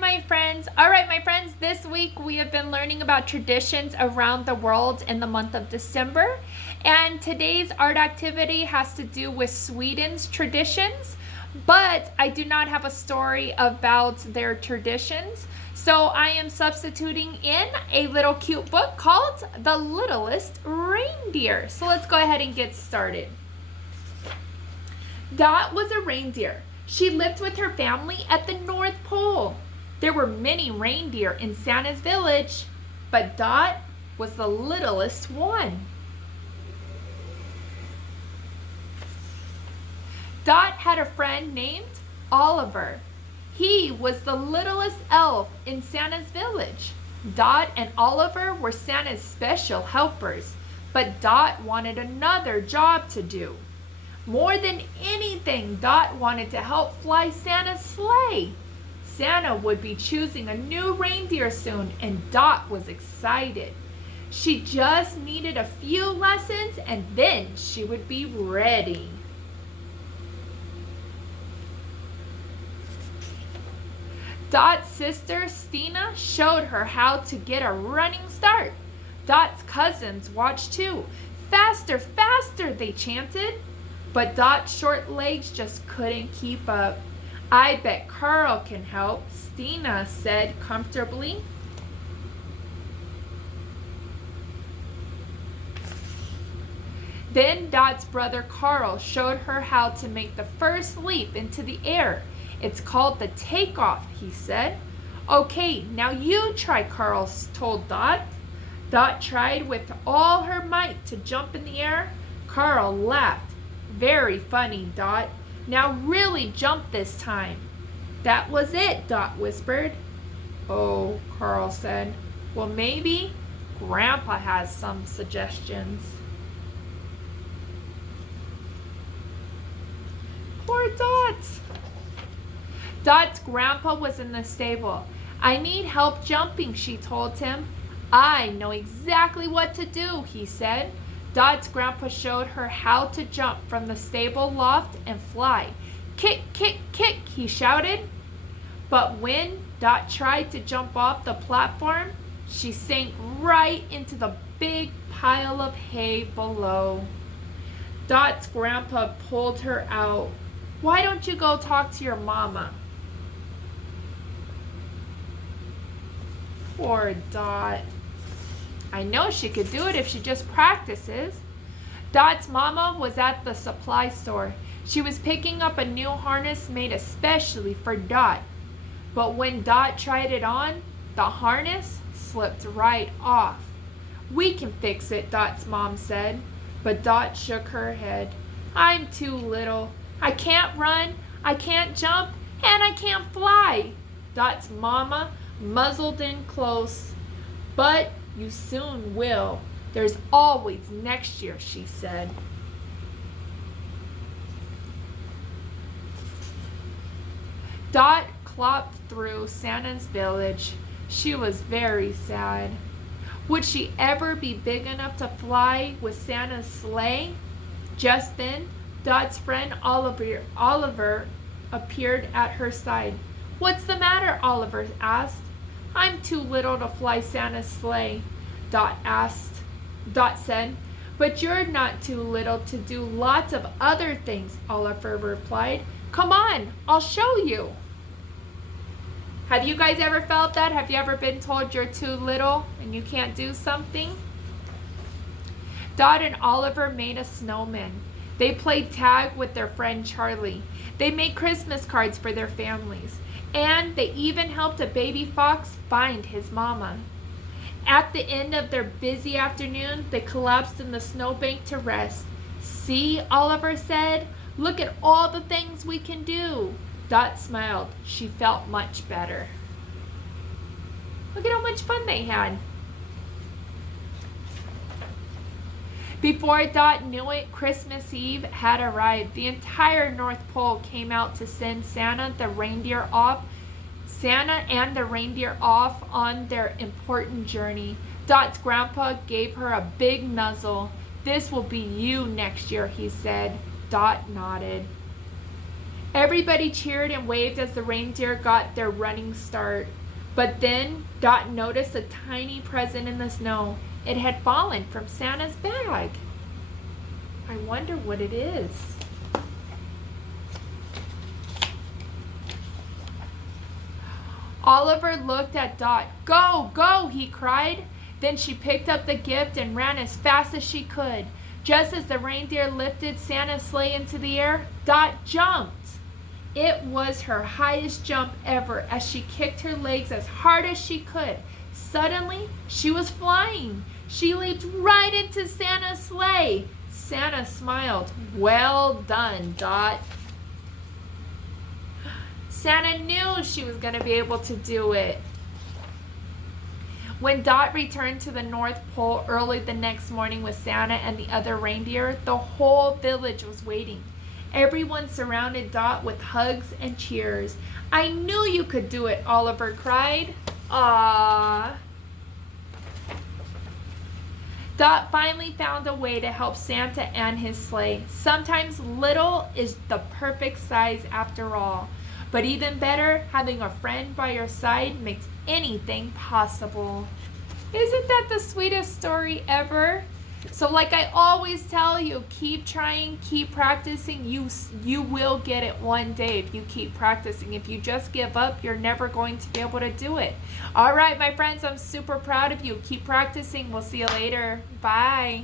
my friends. All right, my friends, this week we have been learning about traditions around the world in the month of December. And today's art activity has to do with Sweden's traditions, but I do not have a story about their traditions. So I am substituting in a little cute book called The Littlest Reindeer. So let's go ahead and get started. Dot was a reindeer. She lived with her family at the North Pole. There were many reindeer in Santa's village, but Dot was the littlest one. Dot had a friend named Oliver. He was the littlest elf in Santa's village. Dot and Oliver were Santa's special helpers, but Dot wanted another job to do. More than anything, Dot wanted to help fly Santa's sleigh. Santa would be choosing a new reindeer soon, and Dot was excited. She just needed a few lessons, and then she would be ready. Dot's sister, Stina, showed her how to get a running start. Dot's cousins watched too. Faster, faster, they chanted. But Dot's short legs just couldn't keep up. I bet Carl can help, Stina said comfortably. Then Dot's brother Carl showed her how to make the first leap into the air. It's called the takeoff, he said. Okay, now you try, Carl told Dot. Dot tried with all her might to jump in the air. Carl laughed. Very funny, Dot. Now really jump this time. That was it, Dot whispered. Oh, Carl said. Well, maybe Grandpa has some suggestions. Poor Dot. Dot's grandpa was in the stable. I need help jumping, she told him. I know exactly what to do, he said. Dot's grandpa showed her how to jump from the stable loft and fly. Kick, kick, kick, he shouted. But when Dot tried to jump off the platform, she sank right into the big pile of hay below. Dot's grandpa pulled her out. Why don't you go talk to your mama? Poor Dot. I know she could do it if she just practices. Dot's mama was at the supply store. She was picking up a new harness made especially for Dot. But when Dot tried it on, the harness slipped right off. We can fix it, Dot's mom said. But Dot shook her head. I'm too little. I can't run, I can't jump, and I can't fly. Dot's mama muzzled in close. But you soon will. There's always next year, she said. Dot clopped through Santa's village. She was very sad. Would she ever be big enough to fly with Santa's sleigh? Just then, Dot's friend Oliver appeared at her side. What's the matter? Oliver asked. I'm too little to fly Santa's sleigh, Dot said. But you're not too little to do lots of other things, Oliver replied. Come on, I'll show you. Have you guys ever felt that? Have you ever been told you're too little and you can't do something? Dot and Oliver made a snowman. They played tag with their friend Charlie. They made Christmas cards for their families. And they even helped a baby fox find his mama. At the end of their busy afternoon, they collapsed in the snowbank to rest. See, Oliver said, look at all the things we can do. Dot smiled. She felt much better. Look at how much fun they had. Before Dot knew it, Christmas Eve had arrived. The entire North Pole came out to send Santa and the reindeer off on their important journey. Dot's grandpa gave her a big nuzzle. This will be you next year, he said. Dot nodded. Everybody cheered and waved as the reindeer got their running start. But then Dot noticed a tiny present in the snow. It had fallen from Santa's bag. I wonder what it is. Oliver looked at Dot. "Go, go," he cried. Then she picked up the gift and ran as fast as she could. Just as the reindeer lifted Santa's sleigh into the air, Dot jumped. It was her highest jump ever as she kicked her legs as hard as she could. Suddenly, she was flying. She leaped right into Santa's sleigh. Santa smiled. "Well done, Dot." Santa knew she was going to be able to do it. When Dot returned to the North Pole early the next morning with Santa and the other reindeer, the whole village was waiting. Everyone surrounded Dot with hugs and cheers. "I knew you could do it," Oliver cried. "Aww." Dot finally found a way to help Santa and his sleigh. Sometimes little is the perfect size after all. But even better, having a friend by your side makes anything possible. Isn't that the sweetest story ever? So like I always tell you, keep trying, keep practicing. You will get it one day if you keep practicing. If you just give up, you're never going to be able to do it. All right, my friends, I'm super proud of you. Keep practicing. We'll see you later. Bye.